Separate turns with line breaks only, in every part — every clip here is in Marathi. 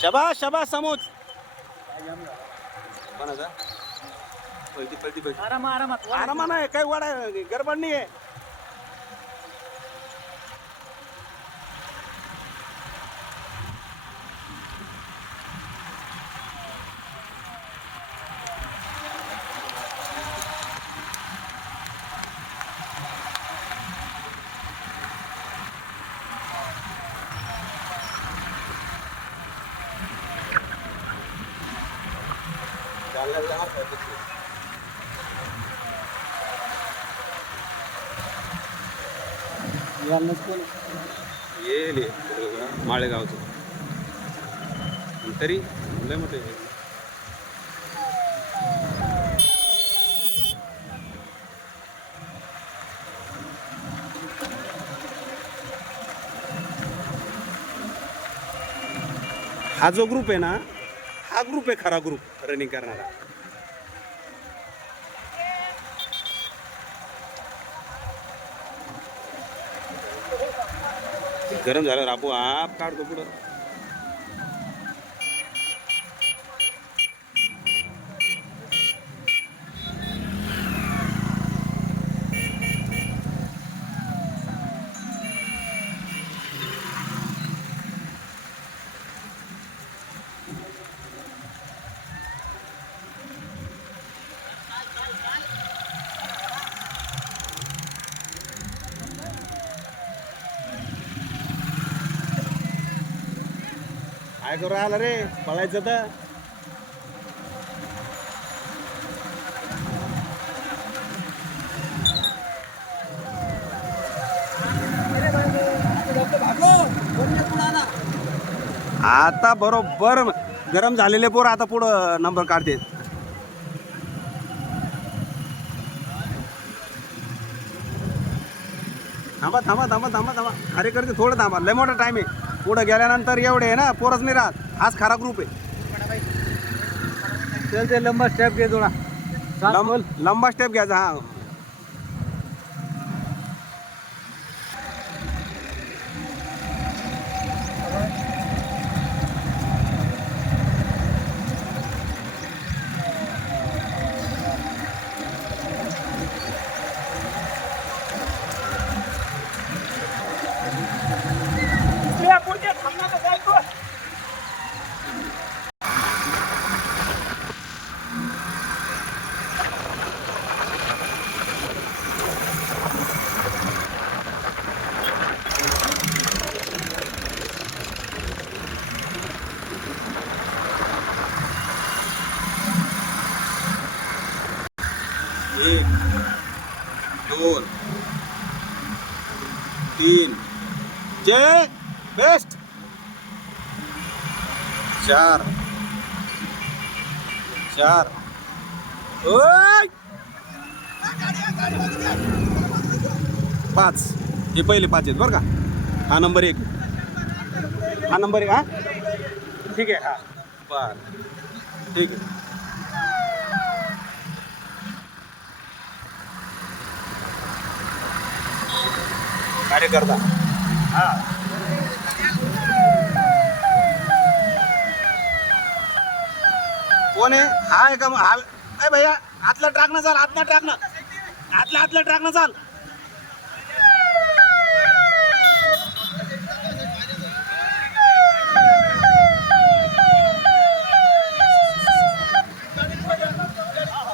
शबाश शबाश समोज कोणाचा पलटी
आराम आरामात.
आरामा नाही काही वाडा गडबड नाही आहे. येईल माळेगावचं. तरी लय मोठे हा जो ग्रुप आहे ना ग्रुप आहे खरा ग्रुप रनिंग करणारा. गरम झालं राबू आप काढतो पुढं. काय करू आला रे? पळायचं तर. आता बरोबर गरम झालेले पोर आता पुढं नंबर काढते थांबा थांबा थांबा थांबा थांबा. अरे करते थोडं थांबा. लय मोठा टाइम आहे. पुढं गेल्यानंतर एवढे आहे ना पोरच नाही राहत. हाच खरा ग्रुप आहे.
चल ते लंबा स्टेप घे थोडा
लंबा स्टेप घ्यायचा हा. एक दोन तीन. जय बेस्ट. चार. चार. पाच. हे पहिले पाच आहेत बरं का. हा नंबर एक. हा नंबर एक हा? ठीक आहे हा. बर. ठीक आहे. कार्यकर्ता. हा कोण आहे? हा आहे का मग? हा अय भैया आतला टाकणं चाल आतला टाकणं. आतल्या आतल्या ना चाल.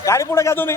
गाडी पुढे घ्या तुम्ही.